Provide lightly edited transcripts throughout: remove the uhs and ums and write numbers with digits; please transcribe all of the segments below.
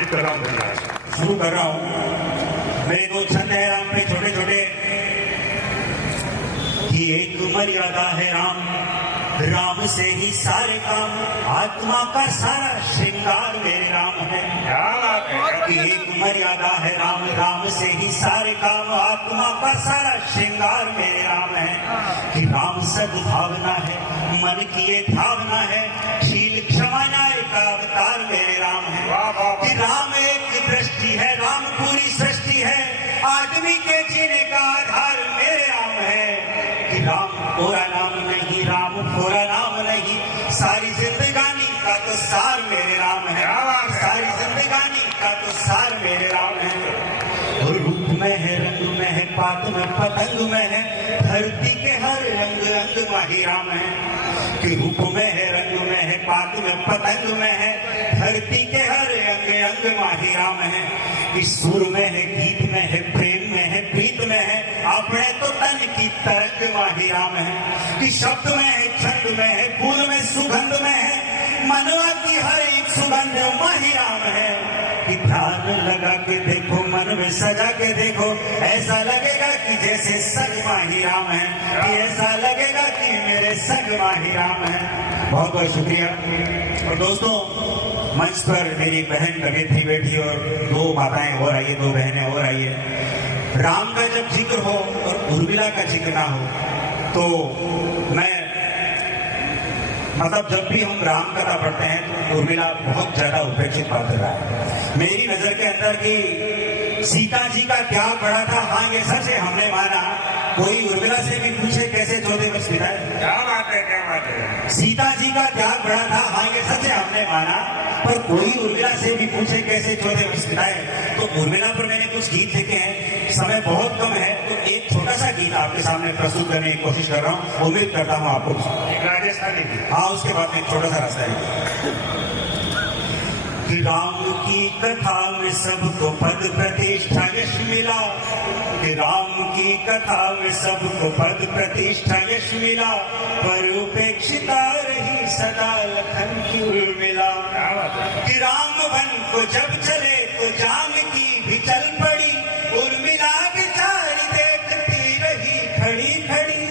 शुरू कर रहा हूं। मेरे दो छंद है राम पे छोटे छोटे कि एक मर्यादा है राम, राम से ही सारे काम, आत्मा का सारा श्रृंगार मेरे राम है। कि एक मर्यादा है राम, राम से ही सारे काम, आत्मा का सारा श्रृंगार मेरे राम है। कि राम सद्भावना है, मन की ये भावना है, शील क्षमा न्याय का अवतार मेरे राम है। कि राम एक दृष्टि है, राम पूरी सृष्टि है, आदमी के जीने का आधार मेरे राम है। कि राम पूरा नाम नहीं, राम पूरा नाम नहीं, सारी जिंदगानी का तो सार मेरे राम है। सारी जिंदगानी का तो सार मेरे राम है। और रूप में है, रंग में है, पात में पतंग में है, धरती के हर रंग अंग माही राम है। कि रूप में है, रंग में है, पात में पतंग में है, धरती के हर अंग अंग माही राम है। कि सुर में है, गीत में है, प्रेम में है, प्रीत में है, अपने तो तन की तरंग माही राम है। कि शब्द में है, छंद में है, फूल में सुगंध में है, मनवा की हर एक सुगंध माही राम है। कि ध्यान लगा के देखो, मन में सजा के देखो, ऐसा लगेगा कि जैसे सच माही राम है। कि ऐसा लगेगा कि मेरे संग माही राम है। बहुत बहुत शुक्रिया। और दोस्तों, मंच पर मेरी बहन कवियत्री बैठी और दो माताएं और आई है, दो बहनें और आई है। राम का जब जिक्र हो और उर्मिला का जिक्र ना हो तो मैं मतलब जब भी हम राम कथा पढ़ते हैं तो उर्मिला बहुत ज्यादा उपेक्षित पात्र रहा है मेरी नजर के अंदर। कि सीता जी का त्याग बड़ा था, हाँ ये सच है, हमने माना। कोई उर्मिला से भी पूछे कैसे 14 वर्ष बिताए। क्या बात है, क्या बात है। सीता जी का त्याग बड़ा था, हाँ ये सच है, हमने माना। पर कोई उर्मिला से भी पूछे कैसे 14 वर्ष बिताए। तो उर्मिला पर मैंने कुछ गीत लिखे हैं, समय बहुत कम है, तो एक छोटा सा गीत आपके सामने प्रस्तुत करने की कोशिश कर रहा हूँ। उम्मीद करता हूँ आपको। राजस्थानी गीत। हाँ, उसके बाद में छोटा सा रास्ता है। कि राम की कथा में सबको पद प्रतिष्ठा यश मिला। कि राम की कथा में सबको पद प्रतिष्ठा यश मिला, पर उपेक्षिता रही सदा लखन की उर्मिला। कि राम वन को जब चले तो जानकी भी चल पड़ी, उर्मिला बिचारी देखती रही खड़ी खड़ी।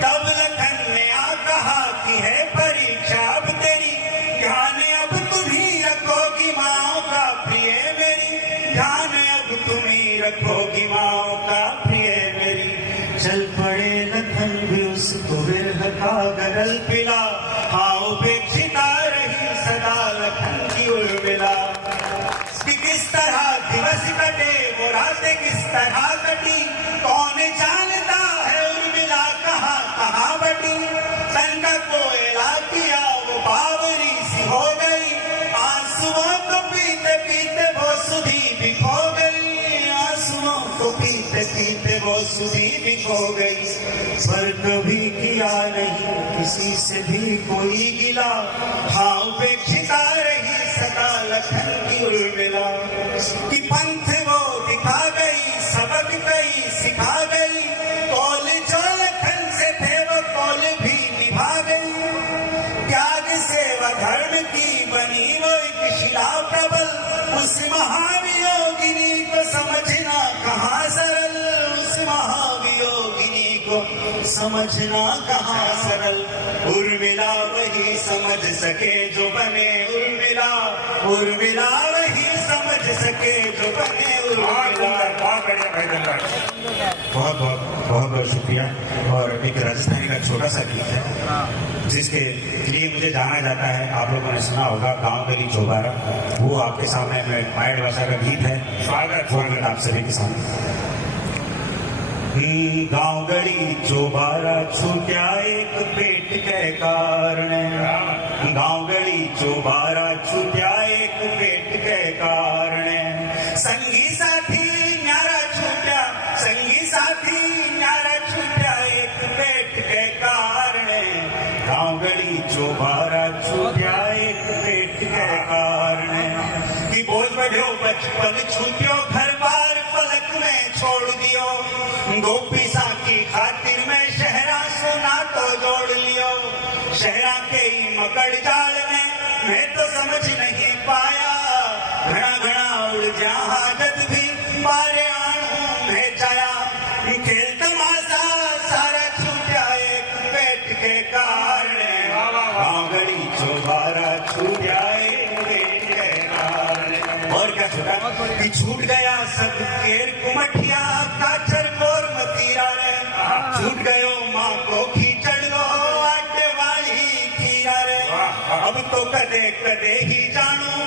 तब लखन ने आ कहा कि है परीक्षा अब तेरी, ध्यान अब तुम्ही रखोगी माओ का प्रिय मेरी, ध्यान अब तुम्ही रखोगी माओ का प्रिय मेरी। चल पड़े लखन भी उसको विरह का गगल पिला, हाँ उपेक्षिता रही सदा लखन की उर्मिला। कि किस तरह दिवस कटे वो रातें किस तरह कटी, कौन जानता है उर्मिला कहाँ कहाँ बटी। सन का कोयला किया वो बावरी सी हो गई, आंसुओं को पीते पीते वो सुधी भी खो गई, आंसुओं को पीते पीते वो सुधी भी खो गई। पर कभी किया नहीं किसी से भी कोई गिला, हाँ उपेक्षिता रही सदा लखन की उर्मिला। कि पंथ वो दिखा गई, सबक कई सिखा गई, कौल जो लखन से थे वो कौल भी निभा गई। त्याग सेवा धर्म की बनी वो एक शिला प्रबल, उस महावियोगिनी को समझना कहाँ सरल, उस महावियोगिनी को समझना कहाँ सरल। उर्मिला वही समझ सके जो बने उर्मिला, उर्मिला वही समझ सके जो बने उर्मिला। बहुत बढ़िया भाई धन्यवाद। बहुत बहुत बहुत बहुत शुक्रिया। और एक राजस्थानी का छोटा सा गीत है जिसके लिए मुझे जाना जाता है, आप लोगों ने सुना होगा, गांव गली चौबारा। वो आपके सामने में माइड भाषा का गीत है। स्वागत आप सभी के सामने। गांव गली चौबारा छूटा एक पेट के कारण, गांव गली चौबारा छूटा एक पेट के कारण। संगी साथी न्यारा छूटा, संगी साथी न्यारा छूटा एक पेट के कारण। गांव गली चौबारा छूटा एक पेट के कारण। कि बोझ बढ़ो बचपन छूटियो, घर बार पलक में छोड़ दियो, दो पैसा की खातिर में शहरा सोना तो जोड़ लियो। शहरा के ही मकड़ जाल में मैं तो समझ नहीं पाया, घना घना सूझाएंगे कहना। और क्या छूटा कि छूट गया सब केर कुमठिया काचर मोर मतीरा रे, छूट गयो माँ को खींचड़ लो आटे वाली खीरा रे। अब तो कदे कदे ही जानू